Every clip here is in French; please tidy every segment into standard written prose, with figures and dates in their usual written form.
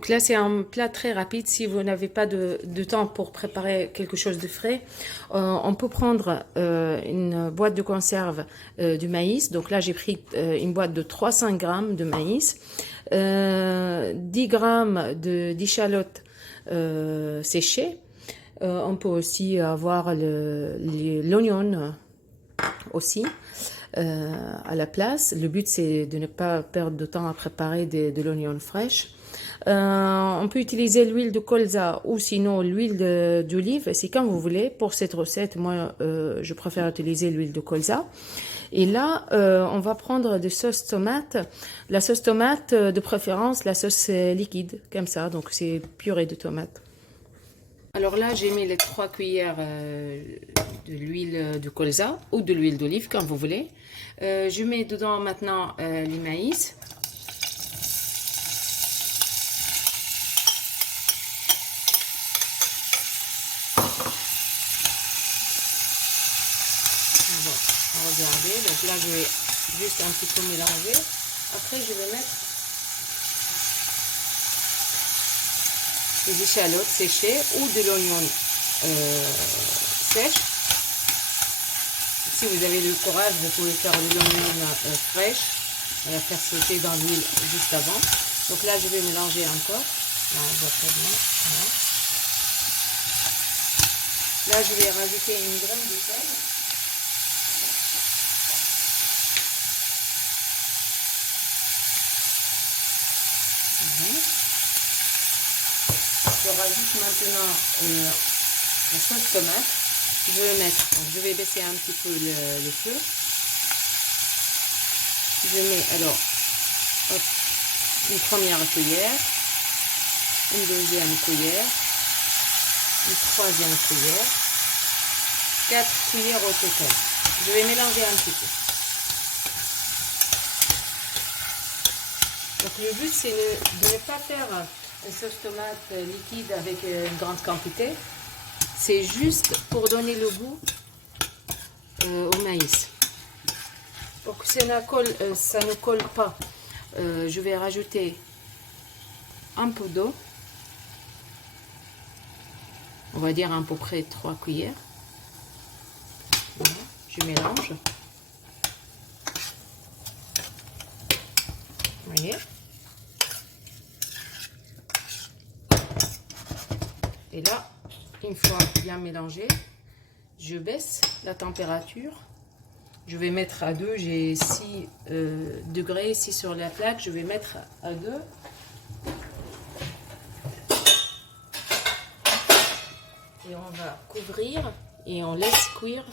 Donc là, c'est un plat très rapide. Si vous n'avez pas de temps pour préparer quelque chose de frais, on peut prendre une boîte de conserve du maïs. Donc là, j'ai pris une boîte de 300 grammes de maïs, 10 grammes d'échalotes séchées. On peut aussi avoir l'oignon aussi à la place. Le but, c'est de ne pas perdre de temps à préparer de l'oignon fraîche. On peut utiliser l'huile de colza ou sinon l'huile d'olive, c'est comme vous voulez. Pour cette recette, moi, je préfère utiliser l'huile de colza. Et là, on va prendre de sauce tomate. La sauce tomate, de préférence, la sauce liquide, comme ça. Donc, c'est purée de tomate. Alors là, j'ai mis les 3 cuillères de l'huile de colza ou de l'huile d'olive, comme vous voulez. Je mets dedans maintenant les maïs. On va regarder. Donc là, je vais juste un petit peu mélanger. Après, je vais mettre des échalotes séchées ou de l'oignon sèche. Si vous avez le courage, vous pouvez faire de l'oignon fraîche et la faire sauter dans l'huile juste avant. Donc là, je vais mélanger encore. Là, on voit très bien. Voilà. Là, je vais rajouter une graine de sel. Je rajoute maintenant la sauce tomate. Je vais mettre, donc je vais baisser un petit peu le feu. Je mets alors hop, une première cuillère, une deuxième cuillère, une troisième cuillère, 4 cuillères au total. Je vais mélanger un petit peu. Donc le but c'est de ne pas faire une sauce tomate liquide avec une grande quantité. C'est juste pour donner le goût au maïs. Pour que ça ne colle pas, je vais rajouter un peu d'eau. On va dire à peu près 3 cuillères. Voilà, je mélange. Vous voyez? Et là, une fois bien mélangé, je baisse la température. Je vais mettre à 2, j'ai 6 degrés ici sur la plaque, je vais mettre à 2. Et on va couvrir et on laisse cuire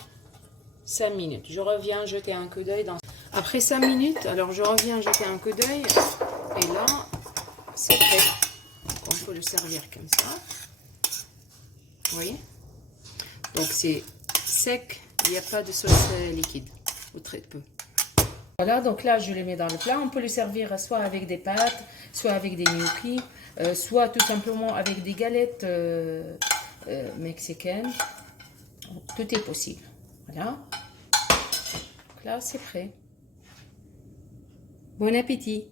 5 minutes. Je reviens jeter un coup d'œil dans... Après 5 minutes, alors je reviens jeter un coup d'œil et là, c'est prêt. Donc on peut le servir comme ça. Vous voyez? Donc c'est sec, il n'y a pas de sauce liquide, ou très peu. Voilà, donc là je les mets dans le plat. On peut le servir soit avec des pâtes, soit avec des gnocchis, soit tout simplement avec des galettes mexicaines. Tout est possible. Voilà. Donc là c'est prêt. Bon appétit!